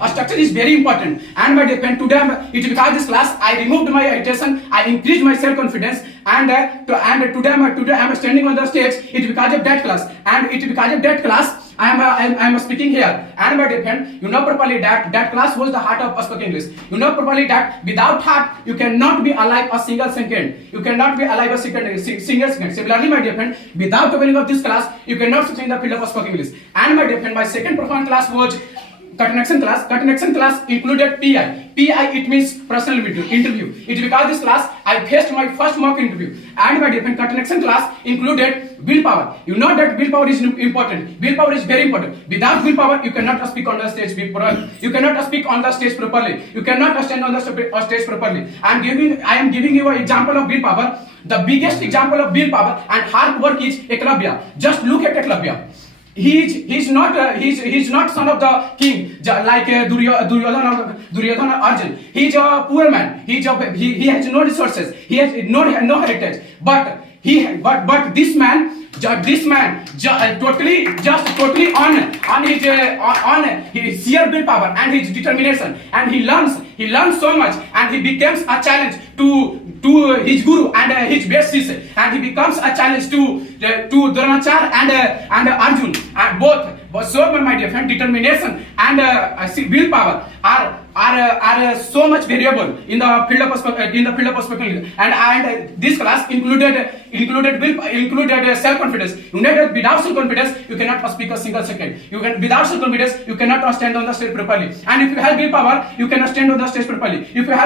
A structure is very important. And my dear friend, today it because this class I removed my agitation, I increased my self-confidence, and today I am standing on the stage. It because of that class, and it because of that class I am speaking here. And my dear friend, you know properly that class was the heart of spoken English. You know properly that without heart you cannot be alive a single second. You cannot be alive a single second. Similarly, my dear friend, without the winning of this class, you cannot succeed in the field of spoken English. And my dear friend, my second profound class was connection class. Connection class included PI. PI, it means personal interview. It because this class I faced my first mock interview. And my different connection class included willpower. You know that willpower is important. Willpower is very important. Without willpower, you cannot speak on the stage properly. You cannot speak on the stage properly. You cannot stand on the stage properly. I am giving you an example of willpower. The biggest example of willpower and hard work is Eklavya. Just look at Eklavya. He's not son of the king like Duryodhana or Arjun. He's a poor man. He has no resources. He has no heritage. But this man totally on his sheer willpower and his determination, and he learns so much, and he becomes a challenge to his guru and his best sister, and he becomes a challenge to Dronacharya and Arjun, and both. But so my dear friend, determination and willpower are so much variable in the field of spoken, and this class included self-confidence. You know that without self-confidence you cannot speak a single second. Without self-confidence you cannot stand on the stage properly, and if you have willpower you cannot stand on the stage properly. If you have